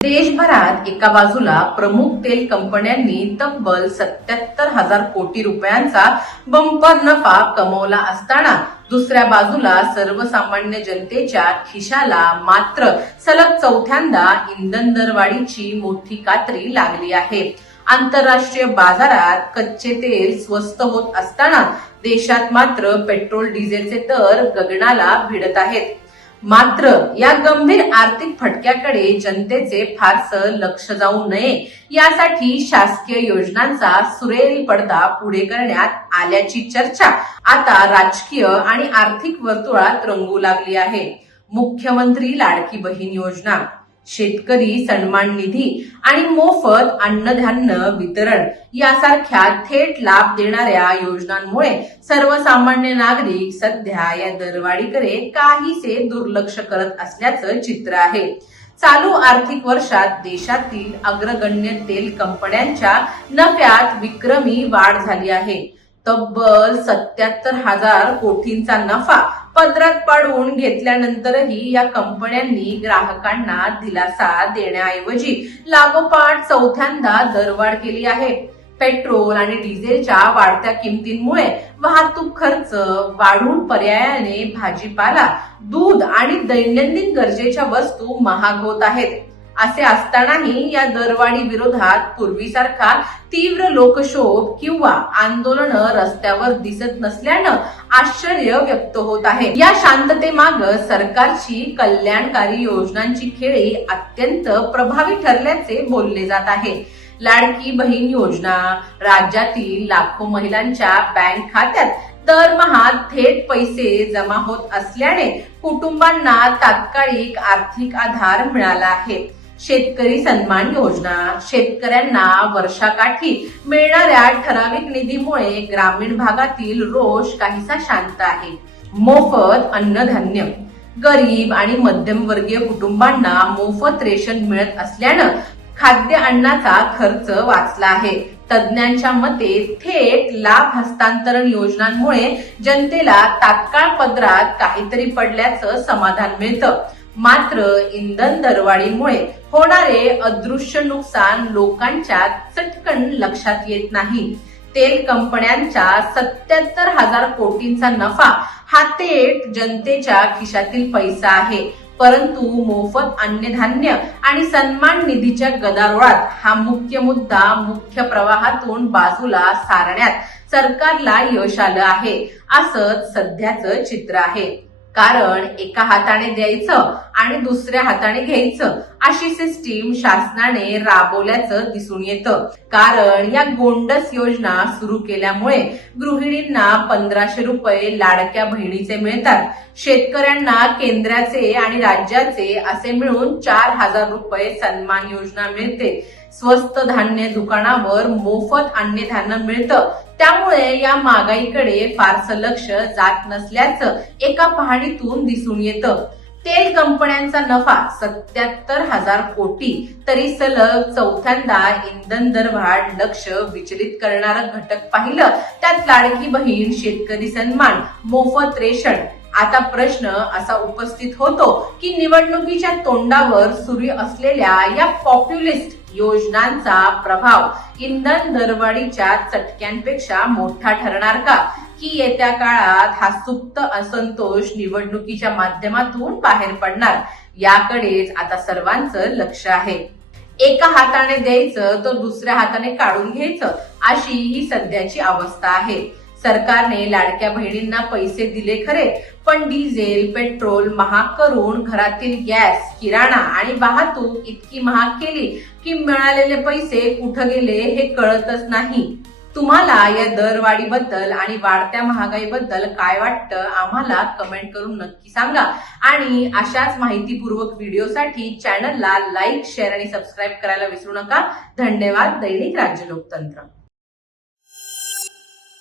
देशभरात एका बाजूला प्रमुख तेल कंपन्यांनी तब्बल 77,000 कोटी रुपयांचा बंपर नफा कमवला असताना दुसऱ्या बाजूला सर्वसामान्य जनतेच्या खिशाला मात्र सलग चौथ्यांदा इंधन दरवाढीची मोठी कात्री लागली आहे। आंतरराष्ट्रीय बाजारात कच्चे तेल स्वस्त होत असताना देशात मात्र पेट्रोल डिझेलचे दर गगनाला भिडत आहेत। मात्र या गंभीर आर्थिक फटक्याकडे जनतेचे फारसं लक्ष जाऊ नये यासाठी शासकीय योजनांचा सुरेल पडदा पुढे करण्यात आल्याची चर्चा आता राजकीय आणि आर्थिक वर्तुळात रंगू लागली आहे। मुख्यमंत्री लाडकी बहीण योजना, शेतकरी सन्मान निधी आणि मोफत अन्नधान्य वितरण यासारख्या थेट लाभ देणाऱ्या योजनांमुळे सर्वसामान्य नागरिक सध्या या दरवाढीकडे काहीसे दुर्लक्ष करत असल्याचं चित्र आहे। चालू आर्थिक वर्षात देशातील अग्रगण्य तेल कंपन्यांच्या नफ्यात विक्रमी वाढ झाली आहे। तब्बल 77,000 कोटींचा नफा पदरात पाडून घेतल्यानंतरही या कंपन्यांनी ग्राहकांना दिलासा देण्याऐवजी लागोपाठ चौथ्यांदा दरवाढ केली आहे। पेट्रोल आणि डिझेलच्या वाढत्या किमतींमुळे वाहतूक खर्च वाढून पर्यायाने भाजीपाला, दूध आणि दैनंदिन गरजेच्या वस्तू महाग होत आहेत। असे असतानाही या दरवाढी विरोधात पूर्वीसारखा तीव्र लोकक्षोभ किंवा आंदोलन रस्त्यावर दिसत नसल्यानं आश्चर्य व्यक्त होत आहे। या शांततेमाग सरकारची कल्याणकारी योजनांची खेळी अत्यंत प्रभावी ठरल्याचे बोलले जात आहे। लाडकी बहीण योजना राज्यातील लाखो महिलांच्या बँक खात्यात दरमहा थेट पैसे जमा होत असल्याने कुटुंबांना तात्कालिक आर्थिक आधार मिळाला आहे। शेतकरी सन्मान योजना, शेतकऱ्यांना वर्षाकाठी मिळणाऱ्या ठराविक निधीमुळे ग्रामीण भागातील रोष काहीसा शांत आहे। मोफत अन्नधान्य, गरीब आणि मध्यमवर्गीय कुटुंबांना मोफत रेशन मिळत असल्यानं खाद्य अन्नाचा खर्च वाचला आहे। तज्ञांच्या मते थेट लाभ हस्तांतरण योजनांमुळे जनतेला तात्काळ पदरात काहीतरी पडल्याचं समाधान मिळतं। मात्र इंधन दरवाढीमुळे होणारे अदृश्य नुकसान लोकांच्या चटकन लक्षात येत नाही। तेल कंपन्यांचा 77,000 कोटींचा नफा हा थेट जनतेच्या खिशातील पैसा आहे, परंतु मोफत अन्नधान्य आणि सन्मान निधीच्या गदारोळात हा मुख्य मुद्दा मुख्य प्रवाहातून बाजूला सारण्यात सरकारला यश आलं आहे, असंच सध्याचं चित्र आहे। कारण एका हाताने द्यायचं आणि दुसऱ्या हाताने घ्यायचं अशी सिस्टीम शासनाने राबवल्याचं दिसून येतं। कारण या गोंडस योजना सुरू केल्यामुळे गृहिणींना 1,500 रुपये लाडक्या बहिणीचे मिळतात, शेतकऱ्यांना केंद्राचे आणि राज्याचे असे मिळून 4,000 रुपये सन्मान योजना मिळते, स्वस्त धान्य दुकानावर मोफत अन्नधान्य मिळतं। त्यामुळे या महागाईकडे फारसं लक्ष जात नसल्याचं एका पाहणीतून दिसून येतं। तेल कंपन्यांचा नफा 77,000 कोटी तरी सलग चौथ्यांदा इंधन दरवाढ लक्ष विचलित करणारं घटक पाहिलं त्यात लाडकी बहीण, शेतकरी सन्मान, मोफत रेशन। आता प्रश्न असा उपस्थित होतो की निवडणुकीच्या तोंडावर सुरू असलेल्या या पॉप्युलिस्ट योजनांचा प्रभाव इंधन दरवाढीच्या चटक्यांपेक्षा मोठा ठरणार का, की येत्या काळात हा सुप्त असंतोष निवडणुकीच्या माध्यमातून बाहेर पडणार, याकडेच आता सर्वांचं लक्ष आहे। एका हाताने द्यायचं तर दुसऱ्या हाताने काढून घ्यायचं अशी ही सध्याची अवस्था आहे। सरकारने लाडक्या बहिणींना पैसे दिले खरे, पण डिझेल, पेट्रोल महाग करून घरातील गॅस, किराणा आणि वाहतूक इतकी महाग केली की मिळालेले पैसे कुठे गेले हे कळतच नाही। तुम्हाला या दरवाढीबद्दल आणि वाढत्या महागाईबद्दल काय वाटतं आम्हाला कमेंट करून नक्की सांगा आणि अशाच माहितीपूर्वक व्हिडिओसाठी चॅनलला लाईक, शेअर आणि सबस्क्राईब करायला विसरू नका। धन्यवाद। दैनिक राज्य लोकतंत्र।